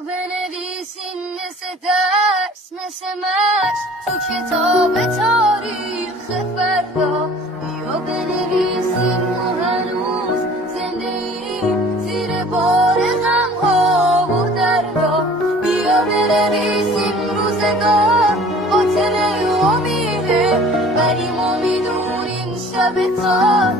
بنویسیم مثل درس مثل مشق تو کتاب تاریخ فردا. بیا بنویسیم ما هنوز زنده ایم زیر بار غم‌ها و دردا. بیا بنویسیم روزگار قاتل امیده، ولی ما میدونیم شب تا